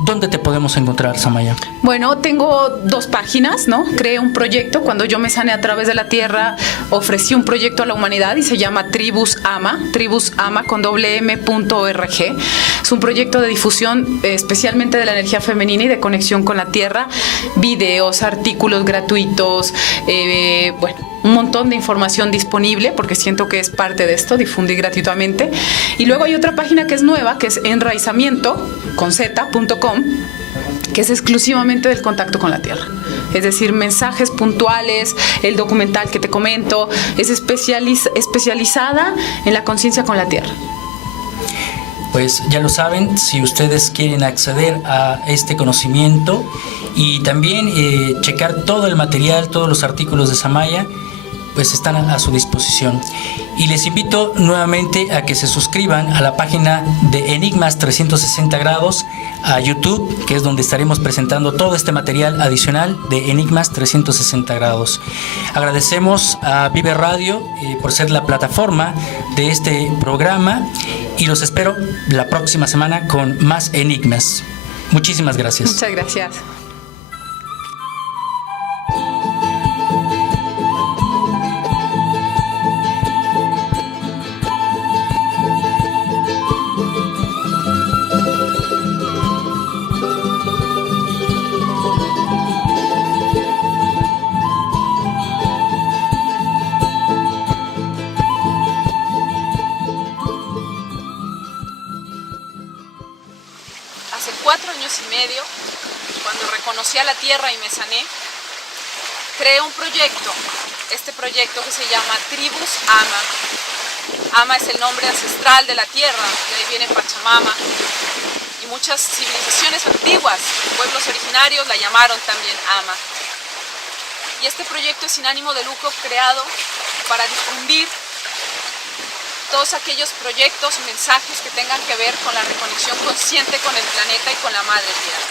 ¿Dónde te podemos encontrar, Samaya? Bueno, tengo 2 páginas, ¿no? Creé un proyecto. Cuando yo me sané a través de la tierra, ofrecí un proyecto a la humanidad y se llama Tribus Ama con .m.org. Es un proyecto de difusión especialmente de la energía femenina y de conexión con la tierra. Videos, artículos gratuitos, un montón de información disponible, porque siento que es parte de esto, difundir gratuitamente. Y luego hay otra página que es nueva, que es enraizamiento.com, que es exclusivamente del contacto con la tierra. Es decir, mensajes puntuales, el documental que te comento, es especializada en la conciencia con la tierra. Pues ya lo saben, si ustedes quieren acceder a este conocimiento y también checar todo el material, todos los artículos de Samaya, pues están a su disposición. Y les invito nuevamente a que se suscriban a la página de Enigmas 360 grados, a YouTube, que es donde estaremos presentando todo este material adicional de Enigmas 360 grados. Agradecemos a Vive Radio por ser la plataforma de este programa, y los espero la próxima semana con más enigmas. Muchísimas gracias. Muchas gracias. Hace 4 años y medio, cuando reconocí a la tierra y me sané, creé un proyecto, este proyecto que se llama Tribus Ama. Ama es el nombre ancestral de la tierra, de ahí viene Pachamama, y muchas civilizaciones antiguas, pueblos originarios, la llamaron también Ama. Y este proyecto es sin ánimo de lucro, creado para difundir todos aquellos proyectos, mensajes que tengan que ver con la reconexión consciente con el planeta y con la Madre Tierra.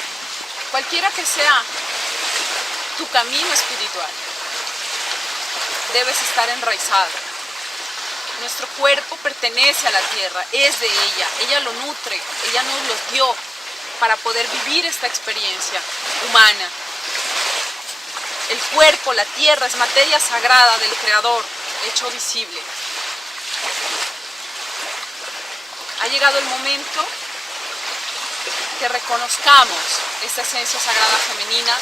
Cualquiera que sea tu camino espiritual, debes estar enraizado. Nuestro cuerpo pertenece a la Tierra, es de ella, ella lo nutre, ella nos lo dio para poder vivir esta experiencia humana. El cuerpo, la Tierra, es materia sagrada del Creador, hecho visible. Ha llegado el momento que reconozcamos esta esencia sagrada femenina,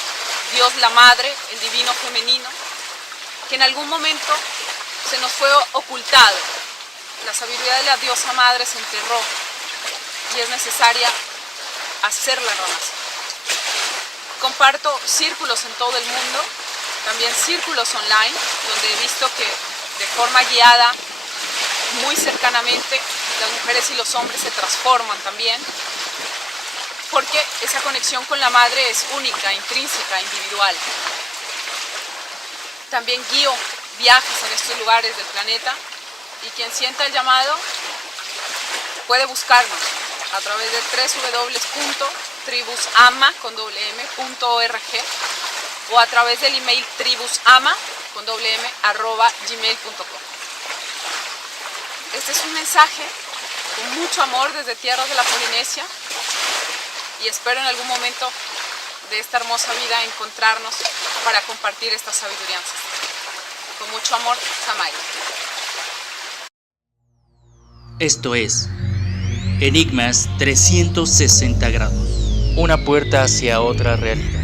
Dios la Madre, el divino femenino, que en algún momento se nos fue ocultado. La sabiduría de la diosa madre se enterró y es necesaria hacerla renacer. Comparto círculos en todo el mundo, también círculos online, donde he visto que de forma guiada, muy cercanamente, las mujeres y los hombres se transforman también, porque esa conexión con la madre es única, intrínseca, individual. También guío viajes en estos lugares del planeta, y quien sienta el llamado puede buscarnos a través de www.tribusama.org o a través del email tribusama@gmail.com. Este es un mensaje con mucho amor desde tierras de la Polinesia, y espero en algún momento de esta hermosa vida encontrarnos para compartir esta sabiduría ancestral. Con mucho amor, Samaya. Esto es Enigmas 360 grados. Una puerta hacia otra realidad.